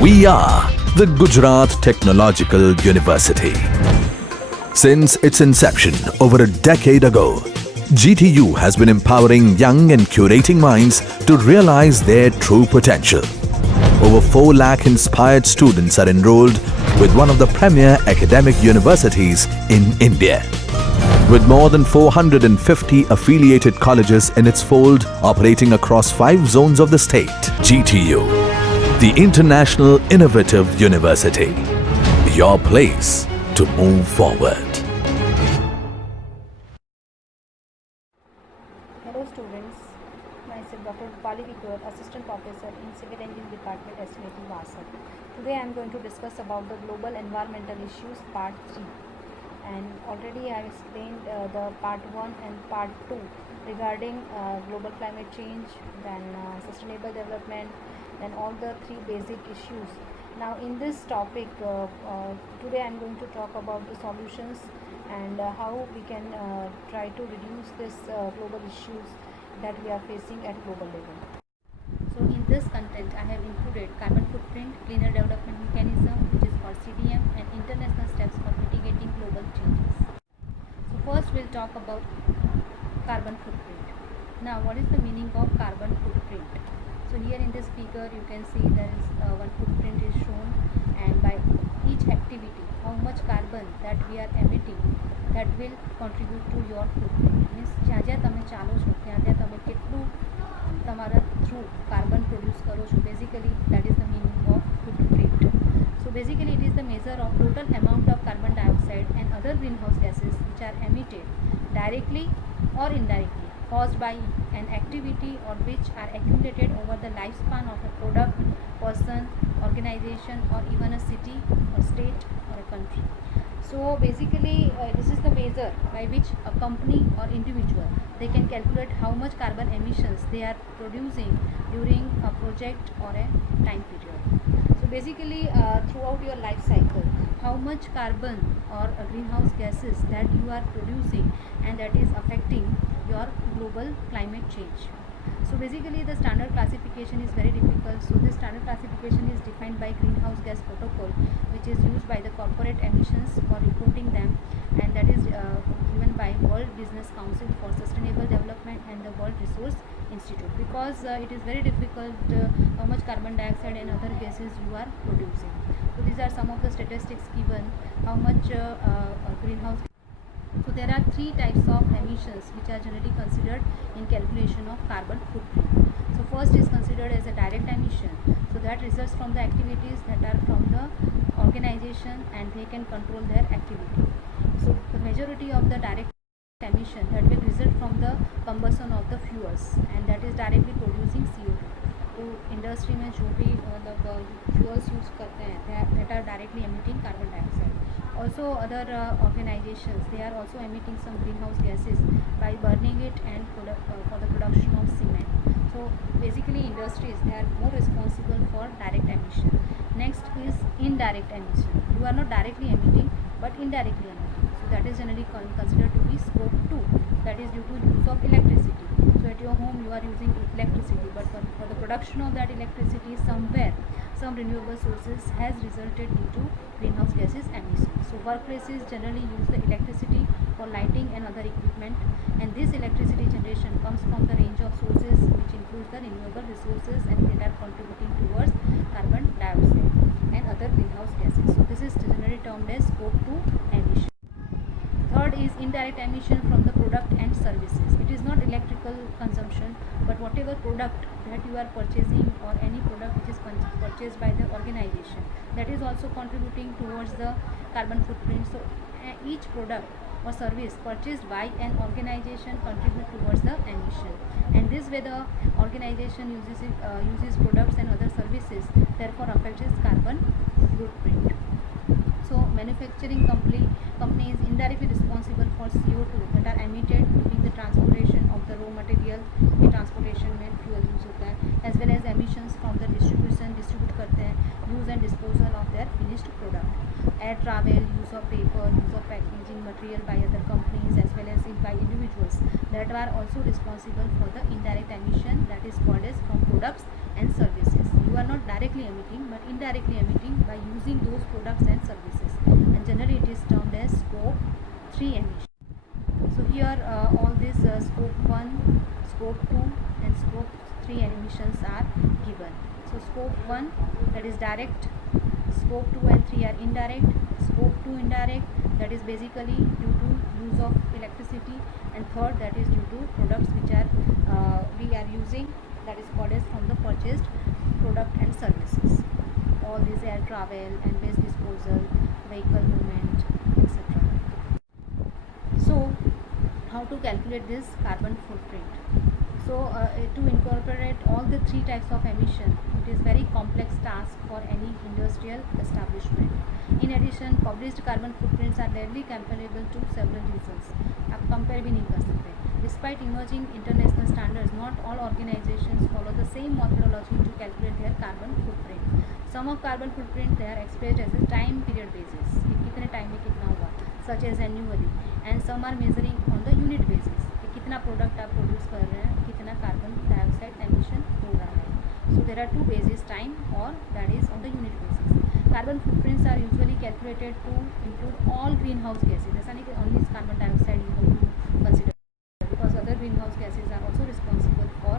We are the Gujarat Technological University. Since its inception over a decade ago, GTU has been empowering young and curating minds to realize their true potential. Over 4 lakh inspired students are enrolled with one of the premier academic universities in India. With more than 450 affiliated colleges in its fold operating across 5 zones of the state, GTU, the International Innovative University, your place to move forward. Hello students, myself Dr. Rupali Vikur, Assistant Professor in Civil Engineering Department, SUAT Vasar. Today I am going to discuss about the global environmental issues part 3, and already I have explained the part 1 and part 2 regarding global climate change, then sustainable development, then all the 3 basic issues. Now in this topic, today I am going to talk about the solutions and how we can try to reduce this global issues that we are facing at global level. So in this content I have included carbon footprint, cleaner development mechanism, which is called CDM, and international steps for mitigating global changes. So first we'll talk about carbon footprint. Now what is the meaning of carbon footprint? So here in this figure you can see there is one footprint is shown, and by each activity how much carbon that we are emitting, that will contribute to your footprint. Means જ્યાં જ્યાં તમે ચાલો છો ત્યાં ત્યાં તમે કેટલું તમારા થ્રુ કાર્બન પ્રોડ્યુસ કરો છો, basically that is the meaning of footprint. So basically it is the measure of total amount of carbon dioxide and other greenhouse gases which are emitted directly or indirectly caused by an activity or which are accumulated over the lifespan of a product, person, organization, or even a city or state or a country. So basically this is the measure by which a company or individual, they can calculate how much carbon emissions they are producing during a project or a time period. So basically throughout your life cycle, how much carbon or greenhouse gases that you are producing, and that is affecting your global climate change. So basically the standard classification is very difficult. So this standard classification is defined by greenhouse gas protocol, which is used by the corporate emissions for reporting them, and that is given by World Business Council for Sustainable Development and the World Resource Institute, because it is very difficult how much carbon dioxide and other gases you are producing. So these are some of the statistics given how much greenhouse. So there are 3 types of emissions which are generally considered in calculation of carbon footprint. So first is considered as a direct emission. So that results from the activities that are from the organization and they can control their activity. So the majority of the direct emission that will result from the combustion of the fuels, and that is directly producing CO2. तो industry में जो भी मतलब fuels use करते हैं, that are directly emitting carbon dioxide. Also other organizations, they are also emitting some greenhouse gases by burning it and for the production of cement. So basically industries, they are more responsible for direct emission. Next is indirect emission. You are not directly emitting but indirectly emitting. So that is generally considered to be scope 2, that is due to use of electricity. So at your home you are using electricity, but for the production of that electricity, somewhere some renewable sources has resulted into greenhouse gases emissions. So workplaces generally use the electricity for lighting and other equipment, and this electricity generation comes from the range of sources which includes the renewable resources, and they are contributing towards carbon dioxide and other greenhouse gases. So this is generally termed as scope 2 emission. Third is indirect emission from the product and services. It is not electrical consumption, but whatever product that you are purchasing or any product which is purchased by the organization, that is also contributing towards the carbon footprint. So each product or service purchased by an organization contribute towards the emission, and this way the organization uses products and other services, therefore affects its carbon footprint. So manufacturing company is indirectly responsible for CO2 that are emitted during the transportation of the raw material. ये transportation में fuel use होता है, as well as emissions from the distribute करते हैं, use and disposal of their finished product. Air travel, use of paper, use of packaging material by other companies as well as by individuals, that are also responsible for the indirect emission, that is called as from products and services. You are not directly emitting but indirectly emitting by using those products and services, and generally it is termed as scope 3 emission. So here all these scope 1, scope 2 and scope 3 emissions are given. So scope 1, that is direct, scope 2 and 3 are indirect, scope 2 indirect, that is basically due to use of electricity, and third, that is due to products which are we are using, that is called as from the purchased product and services. All these air travel and waste disposal, vehicle movement, etc. So how to calculate this carbon footprint? So to incorporate all the three types of emission, it is very complex task for any industrial establishment. In addition, published carbon footprints are rarely comparable to several reasons. आप compare भी नहीं कर सकते. Despite emerging international standards, not all organizations follow the same methodology to calculate their carbon footprint. Sum of carbon footprint they are expressed as a time period basis. कि कितने time में कितना हुआ, such as annually, and some are measuring on the unit basis. कि कितना product आप produce कर रहे हैं, कितना कार्बन डाइऑक्साइड एमिशन हो रहा है. So there are two bases, time or that is on the unit basis. Carbon footprints are usually calculated to include all greenhouse gases. ऐसा नहीं कि only carbon dioxide you have to consider, because other greenhouse gases are also responsible for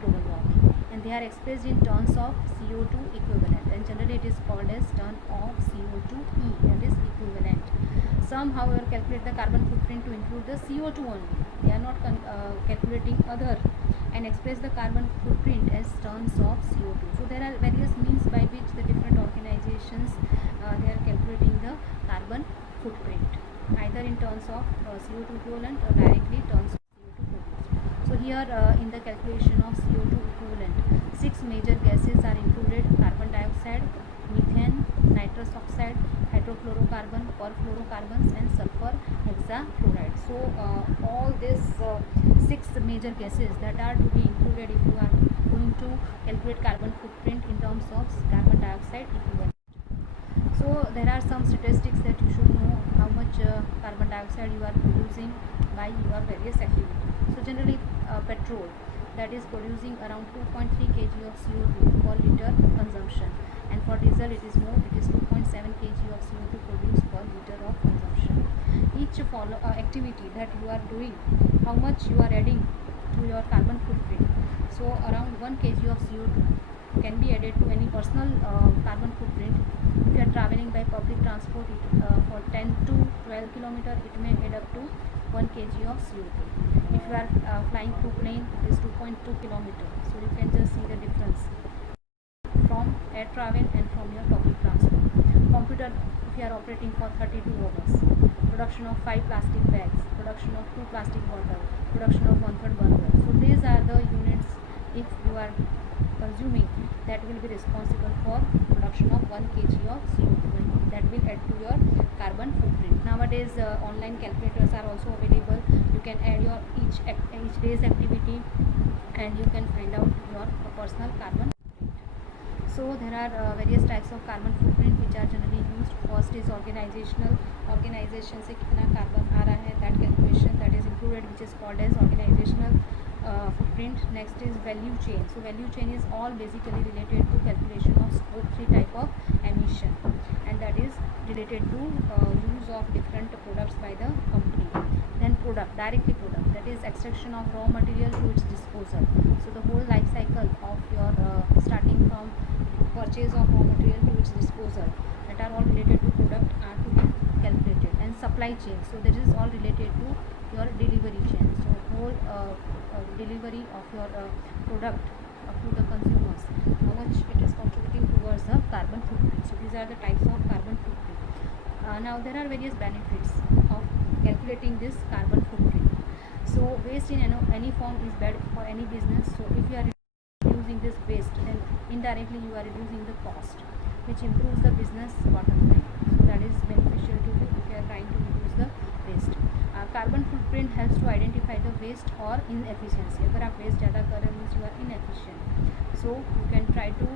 global warming, and they are expressed in terms of CO2 equivalent, and generally it is called as term of CO2e, that is equivalent. Some however calculate the carbon footprint to include the CO2 only. They are not calculating other and express the carbon footprint as terms of CO2. So there are various means by which the different organizations they are calculating the carbon footprint, either in terms of CO2 equivalent or directly terms of CO2 produced. So here in the calculation of CO2 equivalent, 6 major gases are included: carbon dioxide, methane, nitrous oxide, hydrofluorocarbon, perfluorocarbons and sulfur hexafluoride. So all these 6 major gases that are to be included if you are going to calculate carbon footprint in terms of carbon dioxide equivalent. So there are some statistics that you should know how much carbon dioxide you are producing by your various activities. So generally petrol, that is producing around 2.3 kg of CO2 per liter consumption, and for diesel it is more, it is 2.7 kg of CO2 produced per liter of consumption. Each activity that you are doing, how much you are adding to your carbon footprint. So around 1 kg of CO2 can be added to any personal carbon footprint. If you are traveling by public transport, for 10 to 12 kilometer, it may add up to 1 kg of CO2. If you are flying through plane, it is 2.2 kilometer. So you can just see the difference from air travel and from your public transport. Computer, if you are operating for 32 hours, production of 5 plastic bags, production of 2 plastic bottles, production of 1/3 burger. So these are the units if you are consuming that will be responsible for production of 1 kg of CO2, and that will add to your carbon footprint. Nowadays online calculators are also available. You can add your each day's activity and you can find out your personal carbon footprint. So there are various types of carbon footprint which are generally used. First is organizational. Organization से कितना carbon आ रहा है, that calculation that is included, which is called as organizational footprint. Next is value chain. So value chain is all basically related to calculation of scope 3 type of emission, and that is related to use of different products by the company. Then product, directly product, that is extraction of raw material to its disposal. So the whole life cycle of your starting from purchase of raw material to its disposal, that are all related to product are to be calculated. And supply chain, so this is all related to your delivery chain. So whole delivery of your product to the consumers, how much it is contributing towards the carbon footprint. So these are the types of carbon footprint. Now there are various benefits of calculating this carbon footprint. So waste in any form is bad for any business. So if you are reducing this waste, then indirectly you are reducing the cost, which improves the business bottom line. So that is beneficial to you if you are trying to reduce the waste. Carbon footprint helps to identify the waste or inefficiency. अगर आप waste ज़्यादा कर रहे हो means you are inefficient. So you can try to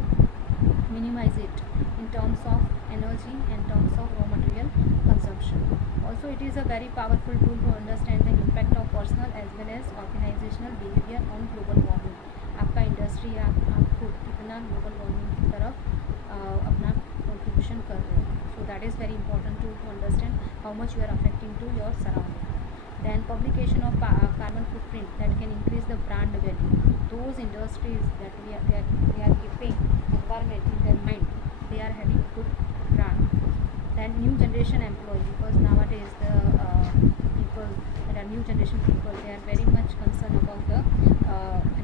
minimize it in terms of energy and terms of raw material consumption. Also it is a very powerful tool to understand the impact of personal as well as organizational behavior on global warming. आपका industry आपको खुद कितना global warming की तरफ अपना contribution कर रहे हो. So that is very important to understand how much you are affecting to your surrounding. Then publication of carbon footprint that can increase the brand value. Those industries that they are keeping environment in their mind, they are having good brand. Then new generation employee, because nowadays the people that are new generation people, they are very much concerned about the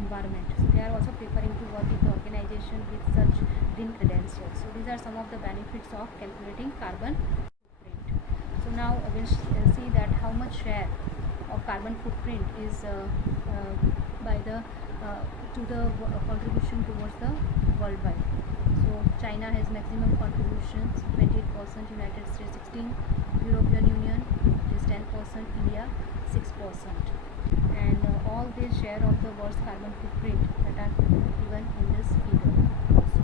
environment. So they are also preferring to work with organization with such green credentials. So these are some of the benefits of calculating carbon footprint. So now we'll see that how much share of carbon footprint is by the to the contribution towards the worldwide. So China has maximum contributions 28%, United States 16%, European Union is 10%, India 6%, and all this share of the world's carbon footprint that are given in this figure also.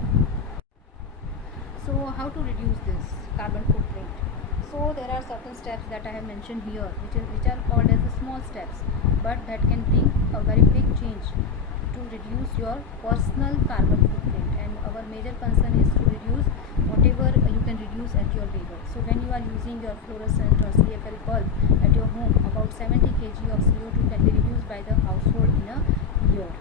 So how to reduce this carbon footprint? So there are certain steps that I have mentioned here, which are called as the small steps, but that can bring a very big change to reduce your personal carbon footprint. And our major concern is to reduce whatever you can reduce at your level. So when you are using your fluorescent or CFL bulb at your home, about 70 kg of CO2 can be reduced by the household in a year.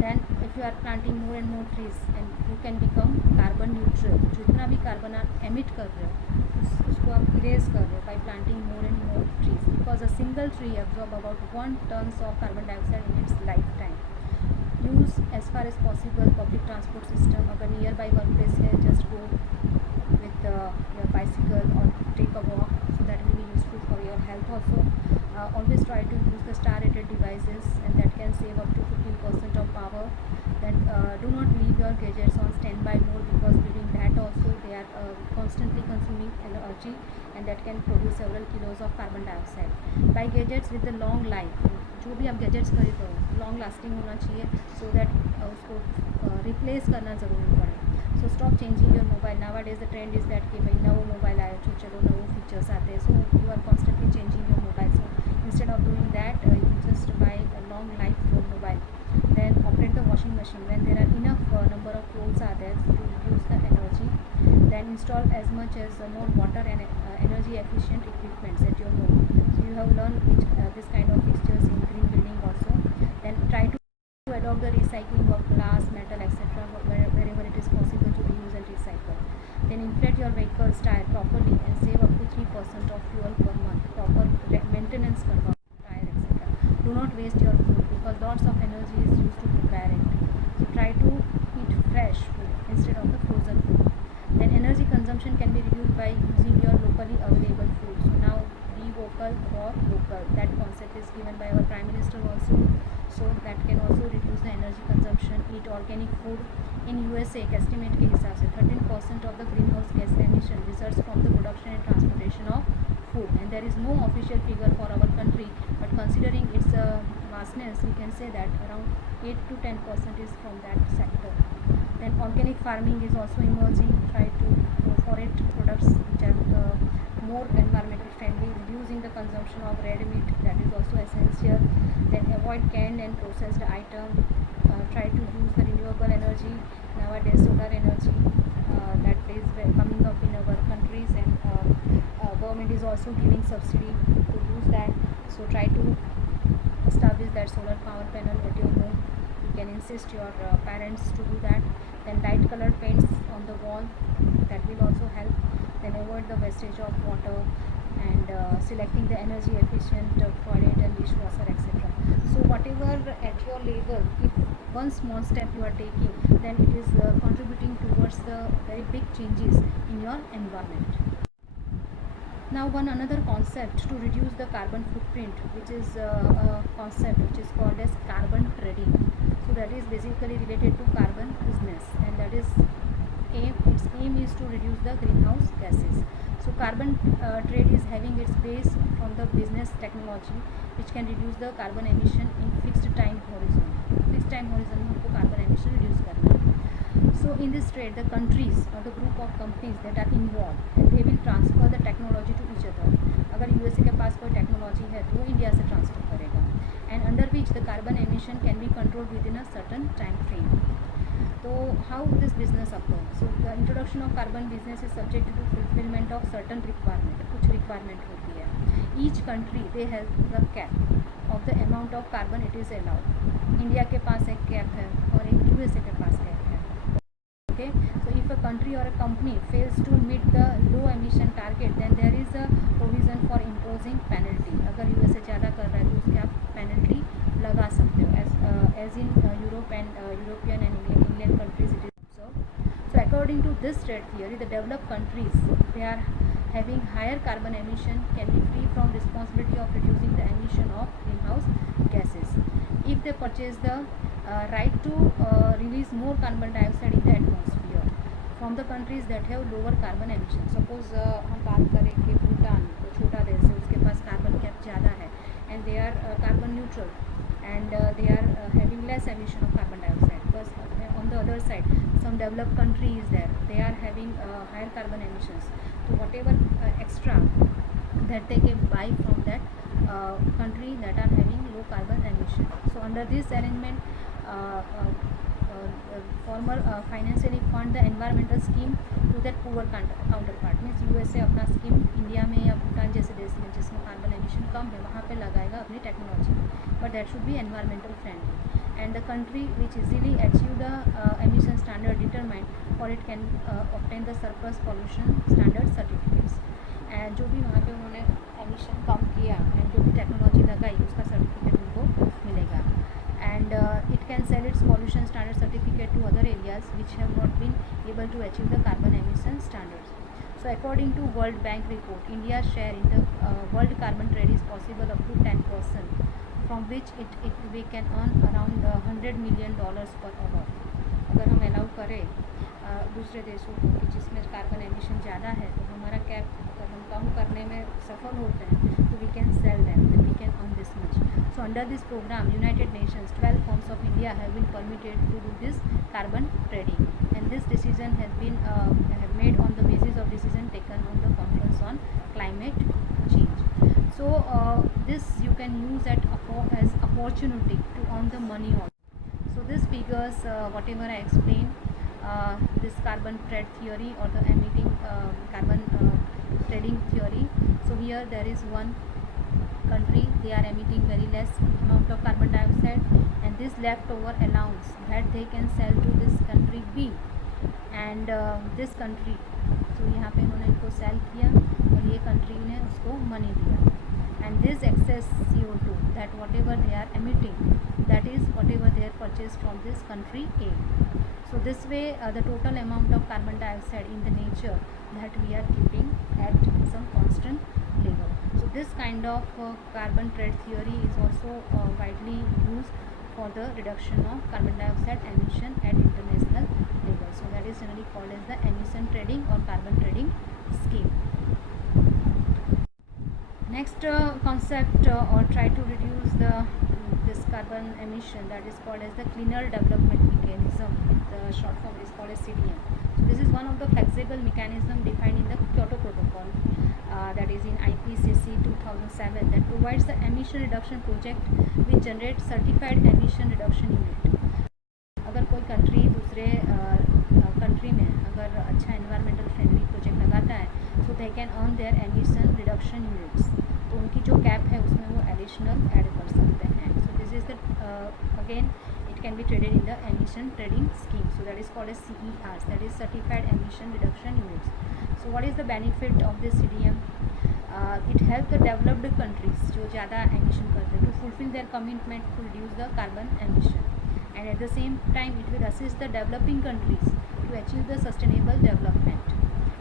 Then if you are planting more and more trees, and you can become carbon neutral. जितना भी carbon आप emit कर रहे हो उसको आप erase कर रहे हो by planting more and more trees, because a single tree absorb about 1 tons of carbon dioxide in its lifetime. Use as far as possible public transport system. अगर nearby workplace है, just go with your bicycle or take a walk, so that will be useful for your health also. Always try to use the star rated devices, and that can save up to 15% of power. Then do not leave your gadgets on standby mode, because during that also they are constantly consuming energy, and that can produce several kilos of carbon dioxide. Buy gadgets with the long life. जो भी आप gadgets खरीदो long lasting होना चाहिए, so that उसको replace करना ज़रूरी पड़े. So stop changing your mobile. Nowadays the trend is that कि भाई नवो मोबाइल आया तो चलो नवो फीचर्स आते हैं, so you are constantly changing your mobile. So instead of doing that you just buy a long life for mobile. Then operate the washing machine when there are enough number of clothes are there to reduce the energy. Then install as much as more water and energy efficient equipments at your home. So you have learned this kind of fixtures in green building also. Then try to adopt the recycling of glass, metal, etc. wherever it is possible to reuse and recycle. Then inflate your vehicle's tire properly and save up to 3% of fuel per month. Proper maintenance करवाओ tire etc. Do not waste your food, because lots of energy is used to prepare it. So try to eat fresh food instead of the frozen food. Then energy consumption can be reduced by using your locally available food. So now be vocal for local. That concept is given by our Prime Minister also. So that can also reduce the energy consumption. Eat organic food. In USA एक estimate के हिसाब से 13% of the greenhouse gas emission results from the production and transportation of food. And there is no official figure for our country, but considering its vastness, we can say that around 8 to 10% is from that sector. Then organic farming is also emerging. Try to go for it. Products which are more environmental friendly, reducing the consumption of red meat, that is also essential. Then avoid canned and processed item. Try to use the renewable energy. Nowadays solar energy that is coming up in our countries, and government is also giving subsidy to use that. So try to establish that solar power panel at your home. You can insist your parents to do that. Then light colored paints on the wall, that will also help. Then avoid the wastage of water, and selecting the energy efficient toilet and dishwasher etc. So whatever at your level, if one small step you are taking, then it is contributing towards the very big changes in your environment. Now one another concept to reduce the carbon footprint, which is a concept which is called as carbon trading. So that is basically related to carbon business, and that is its aim is to reduce the greenhouse gases. So carbon trade is having its base from the business technology, which can reduce the carbon emission in fixed time horizon. Fixed time horizon में हमको carbon emission reduce करना है. So in this trade, the countries or the group of companies that are involved, they will transfer the technology to each other. अगर USA के पास कोई technology है तो वो इंडिया से ट्रांसफर करेगा, and under which the carbon emission can be controlled within a certain time frame. So how this business occurs? So the introduction of carbon business is subject to fulfillment of certain requirement. कुछ requirement होती है. Each country they have the cap of the amount of carbon it is allowed. India के पास एक cap है और एक USA के पास cap है. Okay, so if a country or a company fails to meet the low emission target, then there is a provision for imposing penalty. अगर USA ज़्यादा कर रहा है तो उसके आप penalty लगा सकते हो, as in Europe and European and Indian countries it is observed. So according to this trade theory, the developed countries they are having higher carbon emission can be free from responsibility of reducing the emission of greenhouse gases if they purchase the right to release more carbon dioxide in the atmosphere from the countries that have lower carbon emission. Suppose हम बात करें कि भूटान तो छोटा देश है, उसके पास carbon cap ज़्यादा है and they are carbon neutral and they are having less emission of carbon dioxide. Because on the other side some developed country is there, they are having higher carbon emissions. So whatever extra that they can buy from that country that are having low carbon emission. So under this arrangement former financially fund the environmental scheme to that poor counterpart. Means USA अपना scheme India में या भूटान जैसे देश में जिसमें carbon emission कम है वहाँ पे लगाएगा अपनी technology, but that should be environmental friendly and the country which easily achieve the emission standard determined or it can obtain the surplus pollution standard certificates. and जो भी वहाँ पे उन्होंने एमिशन कम किया and जो भी टेक्नोलॉजी लगाई उसका सर्टिफिकेट उनको मिलेगा. And it can sell its pollution standard certificate to other areas which have not been able to achieve the carbon emission standards. So according to World Bank report, India's share in the world carbon trade is possible up to 10%, from which we can earn around $100 million per hour. अगर हम allow करें दूसरे देशों को कि जिसमें carbon emission ज़्यादा है तो हमारा कैप अगर हम कम करने में सफल होते हैं तो we can sell them and we can earn this much. So under this program, United Nations 12 firms of India have been permitted to do this carbon trading, and this decision has been made on the basis of decision taken on the conference on climate change. So this you can use as opportunity to earn the money also. So this figures whatever I explained, this carbon trade theory or the emitting carbon trading theory. So here there is one country, they are emitting very less amount of carbon dioxide and this leftover allowance that they can sell to this country B and this country. So यहाँ पे उन्होंने इनको cell किया और ये country ने उसको money दिया and this excess CO2 that whatever they are emitting, that is whatever they are purchased from this country A. So this way the total amount of carbon dioxide in the nature that we are keeping at some constant level. So this kind of carbon trade theory is also widely used for the reduction of carbon dioxide emission at international level. So that is generally called as the emission trading or carbon trading scheme. Next concept or try to reduce this carbon emission, that is called as the cleaner development mechanism. The short form is called as CDM. So this is one of the flexible mechanism defined in the Kyoto Protocol, that is in IPCC 2007, that provides the emission reduction project which generates certified emission reduction unit. अगर कोई country दूसरे country में अगर अच्छा environmental friendly project लगाता है so they can earn their emission reduction units, तो उनकी जो कैप है उसमें वो एडिशनल ऐड कर सकते हैं. So this is the again it can be traded in the emission trading scheme. So that is called as CERs, that is certified emission reduction units. So what is the benefit of this CDM? It helps the developed countries जो ज़्यादा emission करते हैं to fulfill their commitment to reduce the carbon emission, and at the same time it will assist the developing countries to achieve the sustainable development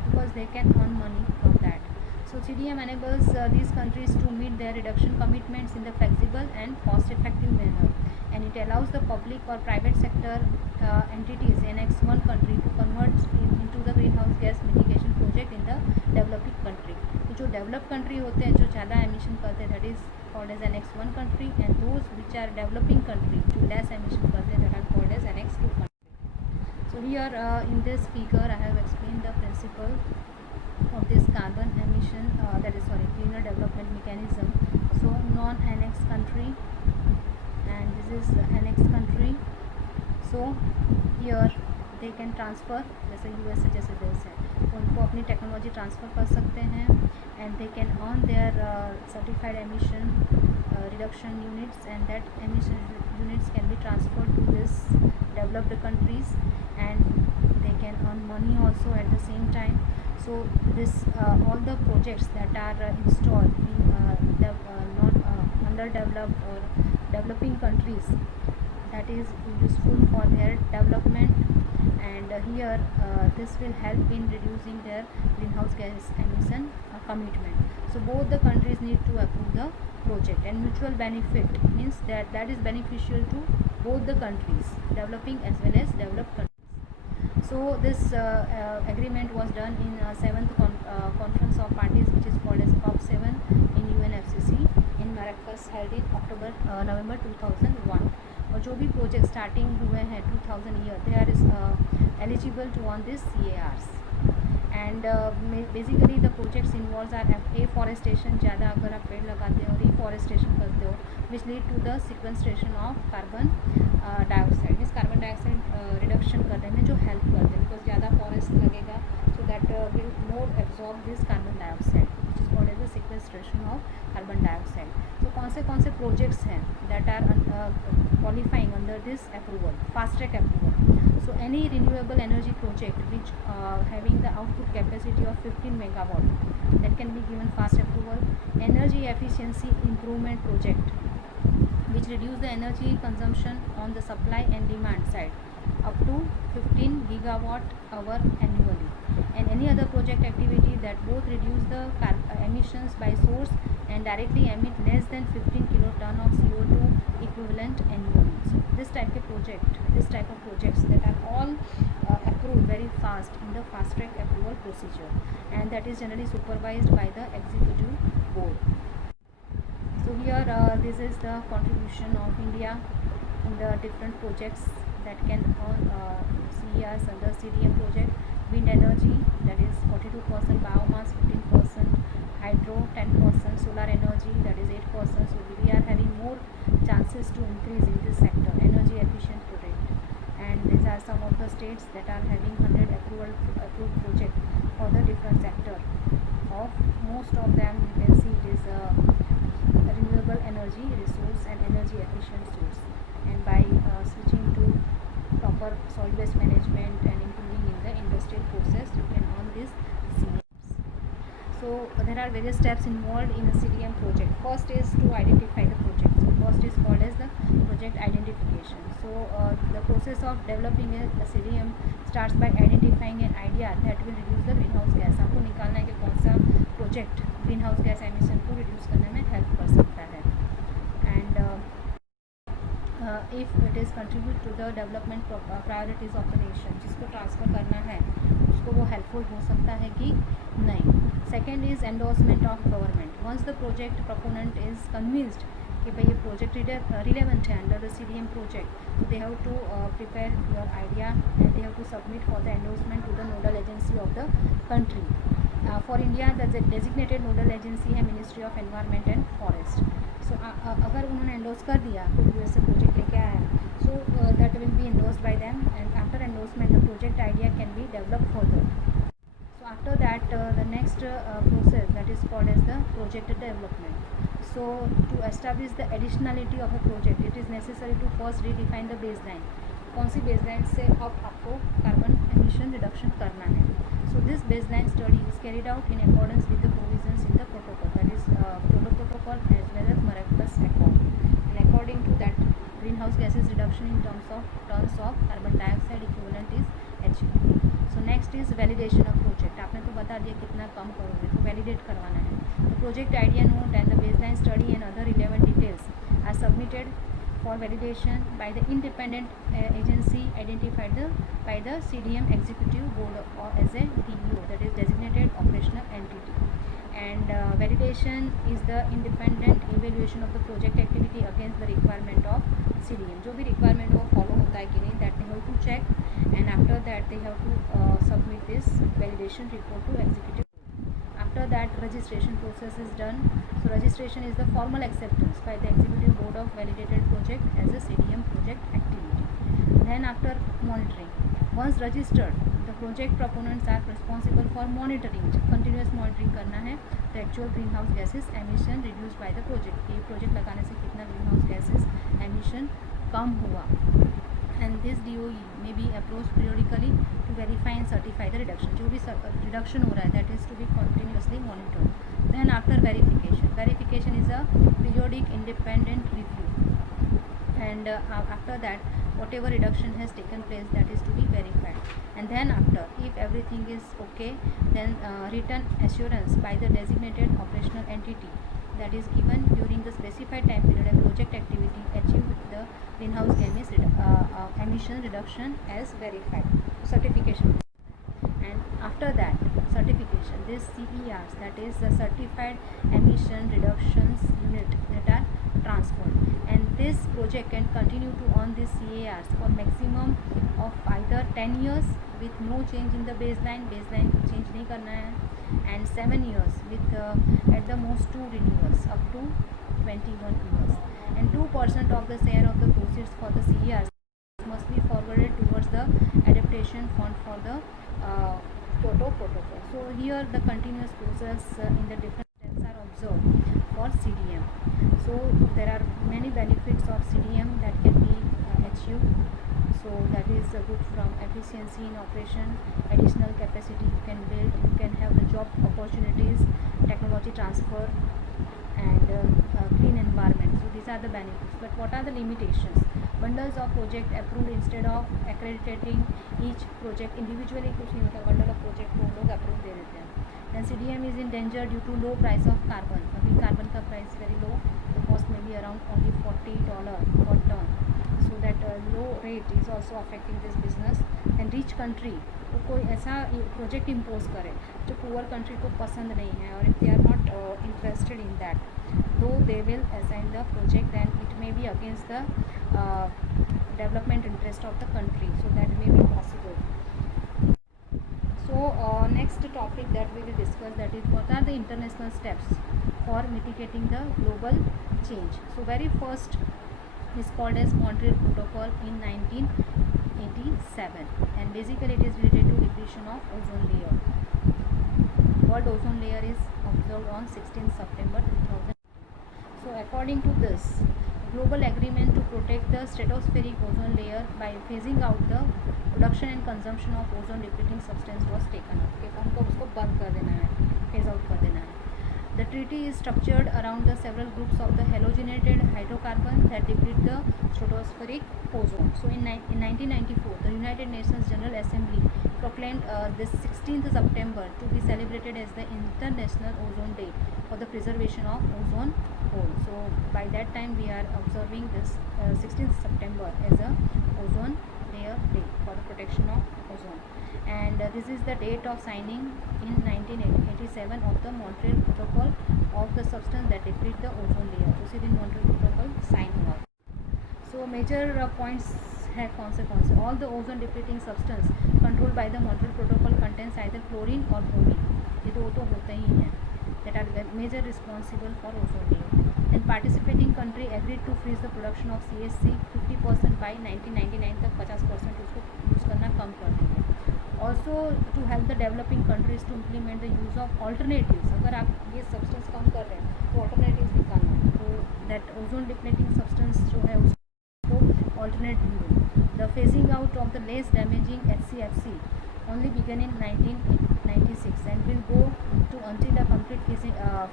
because they can earn money from that. So CDM enables these countries to meet their reduction commitments in the flexible and cost-effective manner, and it allows the public or private sector entities in one country to convert into the greenhouse gas mitigation project in the developing country. तो जो developed country होते हैं जो ज़्यादा emission करते हैं that is called as Annex 1 country, and those which are developing country जो less emission करते हैं that are called as Annex 2 country. So here in this figure I have explained the principle of this carbon emission cleaner development mechanism. So non-annex country and this is annex country. So here they can transfer, जैसे US जैसे देश है उनको अपनी technology transfer कर सकते हैं and they can earn there certified emission reduction units and that emission units can be transferred to this developed countries and they can earn money also at the same time. So this all the projects that are installed in not underdeveloped or developing countries, that is useful for their development, and here this will help in reducing their greenhouse gas emission commitment. So both the countries need to approve the project, and mutual benefit means that is beneficial to both the countries, developing as well as developed countries. So this agreement was done in 7th conference of parties, which is called as COP7 in UNFCCC in Marrakesh, held in November 2001. और जो भी project starting हुए हैं 2000 year, they are eligible to on this CARs. And basically the projects involve are afforestation, ज़्यादा अगर आप पेड़ लगाते हो, रिफॉरेस्टेशन करते हो, which lead to the sequestration of carbon dioxide, means carbon dioxide reduction करने में जो हेल्प करते हैं, बिकॉज ज़्यादा फॉरेस्ट लगेगा so that will more absorb this carbon dioxide, which is called as the sequestration of carbon dioxide. तो कौन से प्रोजेक्ट्स हैं that are qualifying under this approval, fast track approval? So any renewable energy project which having the output capacity of 15 megawatt, that can be given fast approval. Energy efficiency improvement project which reduce the energy consumption on the supply and demand side up to 15 gigawatt hour annually. And any other project activity that both reduce the emissions by source and directly emit less than 15 kiloton of CO2 equivalent annually. So this type of projects that are all approved very fast in the fast track approval procedure, and that is generally supervised by the executive board. So here this is the contribution of India in the different projects that can earn CERs under CDM project. Wind energy, that is 42%, biomass 15%, hydro 10%, solar energy, that is 8%. So we are having more chances to increase in this sector, energy efficient project. And these are some of the states that are having 100 approved project for the different sector. Of most of them you can see it is renewable energy resource and energy efficient source, and by switching to proper soil waste management and including in the industrial process, you can earn this CDMs. So there are various steps involved in a CDM project. First is to identify the project. So first is called as the project identification. So the process of developing a CDM starts by identifying an idea that will reduce the greenhouse gas. आपको निकालना है कि कौन सा project green house gas emission को reduce करने में help कर सकता है, and if it is contribute to the development priorities of the nation, जिसको ट्रांसफ़र करना है उसको वो हेल्पफुल हो सकता है कि नहीं. Second is endorsement of government. Once the project proponent is convinced कि भाई ये प्रोजेक्ट रिलेवेंट है under the CDM project, they have to prepare your idea and they have to submit for the endorsement to the nodal agency of the country. For India the designated nodal agency है ministry of environment and forest. So अगर उन्होंने endorse कर दिया, कोई US से project लेके आया, सो that will be endorsed bye them, and after endorsement the project idea can be developed further. So after that the next process that is called as the project development. So to establish the additionality of a project, it is necessary to first redefine the baseline. कौन सी baseline से अब आपको carbon emission reduction करना है. So this baseline study is carried out in accordance with the provisions in the protocol, that is Kyoto Protocol as well as Marrakesh Accord. And according to that, greenhouse gases reduction in tons of carbon dioxide equivalent is achieved. So next is validation of project. आपने तो बता दिया कितना कम करोगे, तो validate करवाना है. The project idea note and the baseline study and other relevant details are submitted for validation by the independent agency identified by the CDM executive board or as a DEO, that is designated operational entity. And validation is the independent evaluation of the project activity against the requirement of CDM. जो भी requirement वो follow होता है कि नहीं, that they have to check, and after that they have to submit this validation report to executive. After that registration process is done. So registration is the formal acceptance by the executive board of validated project as a CDM project activity. Then after monitoring once registered, the project proponents are responsible for monitoring, continuous monitoring करना है the actual greenhouse gases emission reduced by the project. ये project लगाने से कितना greenhouse gases emission कम हुआ. And this DOE may be approached periodically to verify and certify the reduction. जो भी reduction हो रहा है, that is to be continuously monitored. Then after verification is a periodic independent review, and after that whatever reduction has taken place, that is to be verified. And then after, if everything is okay, then written assurance by the designated operational entity that is given during the specified time period a project activity achieved the greenhouse gas emission reduction as verified. Certification. And after that certification, this CERs, that is the certified emission reductions unit, that are transferred, and this project can continue to earn these CARs for maximum of either 10 years with no change in the baseline change नहीं करना है, and 7 years with at the most 2 renewals up to 21 years, and 2% of the share of the proceeds for the CERs must be forwarded towards the adaptation fund for the Kyoto Protocol. So here the continuous process in the different steps are observed for CDM. So there are many benefits of CDM that can be achieved. So that is good from efficiency in operation, additional capacity you can build, you can have the job opportunities, technology transfer, and clean environment. So these are the benefits. But what are the limitations? Bundles of project approved instead of accrediting each project individually. कुछ नहीं होता, bundle of project को लोग approve दे देते हैं. Then CDM is in danger due to low price of carbon. अभी carbon का price very low, the cost may be around only $40 per ton. So that low rate is also affecting this business. And rich country तो कोई ऐसा project impose करे जो poor country को पसंद नहीं है, और if they are not interested in that, though they will assign the project, then it may be against the development interest of the country. So that may be possible. So next topic that we will discuss, that is what are the international steps for mitigating the global change. So very first is called as Montreal Protocol in 1987, and basically it is related to depletion of ozone layer. World ozone layer is observed on 16th September 2000. So according to this, global agreement to protect the stratospheric ozone layer by phasing out the production and consumption of ozone depleting substance was taken up. कि हमको उसको बंद कर देना है, phase out कर देना है. The treaty is structured around the several groups of the halogenated hydrocarbons that deplete the stratospheric ozone. So in 1994, the United Nations General Assembly proclaimed this 16th September to be celebrated as the International Ozone Day for the preservation of ozone hole. So by that time we are observing this 16th September as a ozone layer day for the protection of ozone. And this is the date of signing in 1987 of the Montreal Protocol of the substance that deplete the ozone layer. उसी दिन Montreal Protocol sign हुआ. So major points है कौन से all the ozone depleting substance controlled by the Montreal Protocol contains either chlorine or bromine. ये तो वो तो होते ही हैं, that are the major responsible for ozone layer. And participating country agreed to freeze the production of CSC 50% by 1999 तक 50% उसको use करना कम कर देंगे. Also to help the developing countries to implement the use of alternatives. अगर आप ये substance कम कर रहे हैं तो alternatives निकालना है, तो that ozone depleting substance जो है उसको alternate ढूंढो. The phasing out of the less damaging HCFC only began in 1996 and will go to until a complete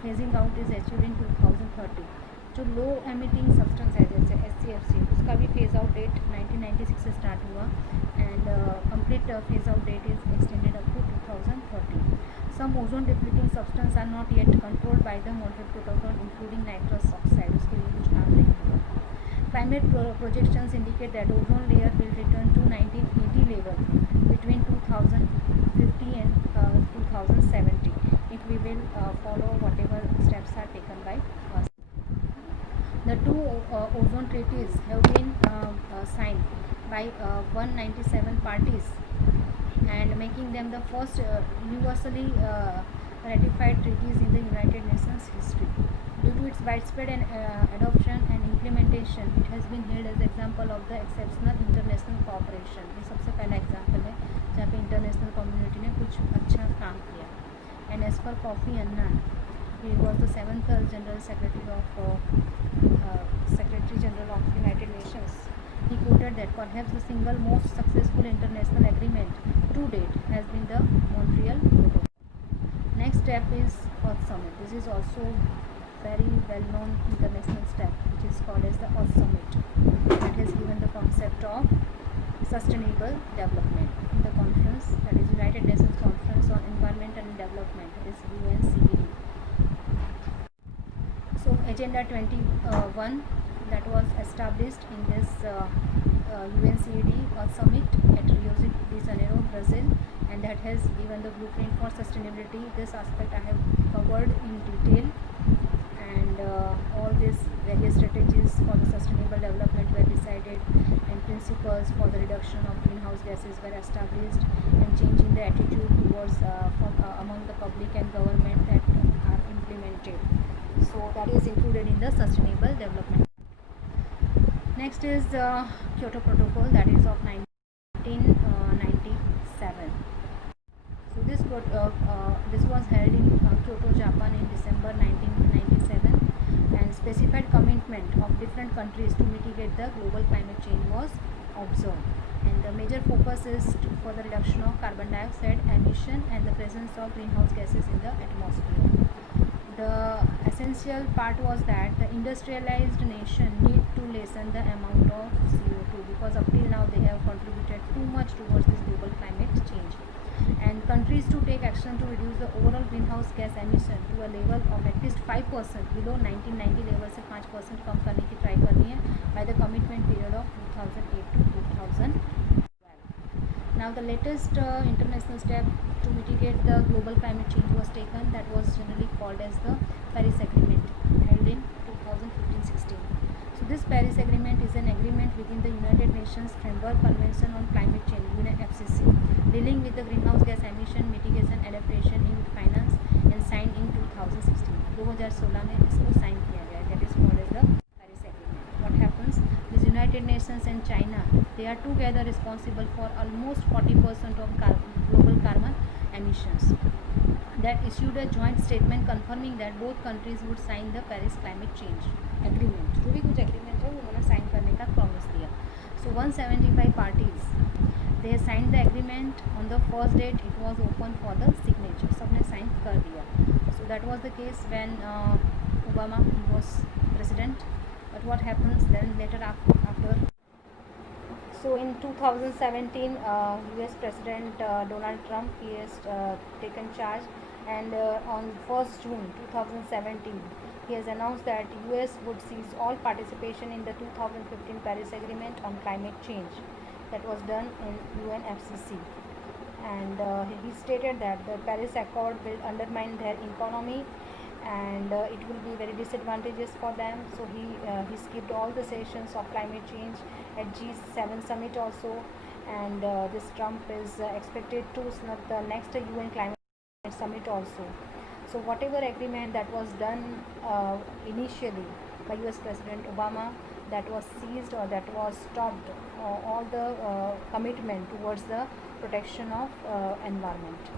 phasing out is achieved in 2030. जो लो एमिटिंग सब्सटेंस है जैसे HCFC, उसका भी phase out date 1996 से स्टार्ट हुआ, and complete phase out date is extended up to 2030. Some ozone depleting substance are not yet controlled by the Montreal protocol including nitrous oxide, उसके लिए कुछ काम नहीं हुआ. Climate projections indicate that ozone layer will return to 1980 level between 2050 and 2070 if we will follow whatever steps are taken by us. The two ozone treaties have been signed by 197 parties and making them the first universally ratified treaties in the United Nations history. Due to its widespread adoption and implementation, it has been held as example of the exceptional international cooperation. ये सबसे पहला example है जहाँ पे international community ने कुछ अच्छा काम किया. And as per Kofi Annan, he was the 7th General Secretary General of United Nations. He quoted that perhaps the single most successful international agreement to date has been the Montreal Protocol. Next step is Earth Summit. This is also very well-known international step, which is called as the Earth Summit. It has given the concept of sustainable development in the conference, that is United Nations Conference on Environment and Development, that is UNCED. So Agenda 21 that was established in this UNCED Earth Summit at Rio de Janeiro, Brazil, and that has given the blueprint for sustainability. This aspect I have covered in detail, and all these various strategies for the sustainable development were decided, and principles for the reduction of greenhouse gases were established, and changing the attitude towards among the public and government that are implemented. So that is included in the sustainable development. Next is Kyoto Protocol, that is of 1997. So this was held in Kyoto, Japan in December 1997, and specified commitment of different countries to mitigate the global climate change was observed. And the major focus is for the reduction of carbon dioxide emission and the presence of greenhouse gases in the atmosphere. The essential part was that the industrialized nation need to lessen the amount of CO2, because up till now they have contributed too much towards this global climate change, and countries to take action to reduce the overall greenhouse gas emission to a level of at least 5% below 1990 level से 5% कम करने की try करनी है by the commitment period of 2008 to 2012. Now the latest international step to mitigate the global climate change was taken, that was generally called as the Paris Agreement, held in 2015-16. So this Paris Agreement is an agreement within the United Nations Framework Convention on Climate Change, UNFCCC, dealing with the greenhouse gas emission mitigation adaptation in finance, and signed in 2016. 2016 में इसको sign किया गया, that is called as the Paris Agreement. What happens? This United Nations and China, they are together responsible for almost 40% of global carbon emissions. That issued a joint statement confirming that both countries would sign the Paris Climate Change Agreement. जो भी कुछ agreement है उन्होंने sign करने का promise दिया. So 175 parties, they signed the agreement. On the first date it was open for the signature, सबने sign कर दिया. So that was the case when Obama was president. But what happens then later after? So in 2017, US President Donald Trump, he has taken charge, and on 1st June 2017, he has announced that US would cease all participation in the 2015 Paris Agreement on climate change that was done in UNFCCC. And he stated that the Paris Accord will undermine their economy, and it will be very disadvantageous for them. So he skipped all the sessions of climate change at G7 summit also, and this Trump is expected to snub the next UN climate summit also. So whatever agreement that was done initially by US President Obama, that was seized or that was stopped, all the commitment towards the protection of environment.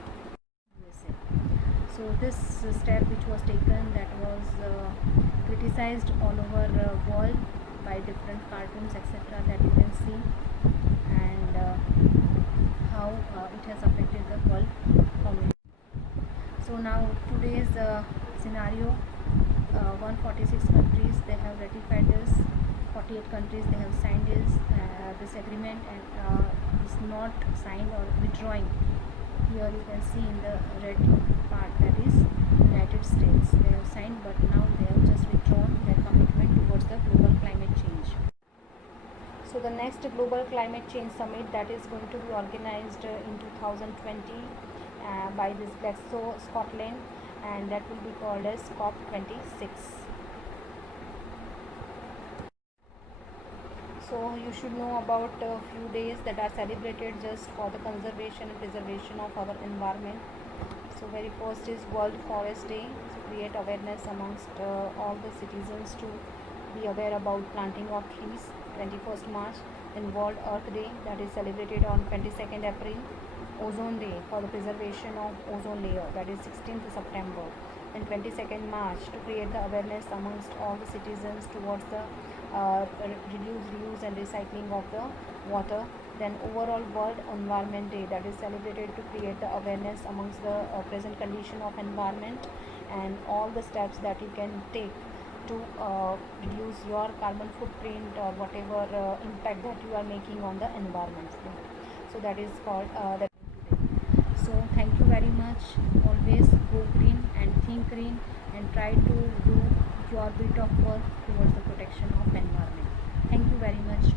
So this step which was taken, that was criticized all over world by different cartoons etc. that you can see, and how it has affected the world community. So now today's scenario, 146 countries they have ratified this, 48 countries they have signed this agreement, and is not signed or withdrawing. Here you can see in the red part, that is United States. They have signed, but now they have just withdrawn their commitment towards the global climate change. So the next global climate change summit, that is going to be organized in 2020 by this Glasgow, Scotland, and that will be called as COP26. So you should know about a few days that are celebrated just for the conservation and preservation of our environment. So very first is World Forest Day, to create awareness amongst all the citizens to be aware about planting of trees. 21st March, and World Earth Day, that is celebrated on 22nd April. Ozone Day, for the preservation of ozone layer, that is 16th September, and 22nd March, to create the awareness amongst all the citizens towards the reuse and recycling of the water. Then overall World Environment Day, that is celebrated to create the awareness amongst the present condition of environment and all the steps that you can take to reduce your carbon footprint or whatever impact that you are making on the environment. So that is called that. So thank you very much. Always go green and think green and try to do your bit of work towards the protection of environment. Thank you very much.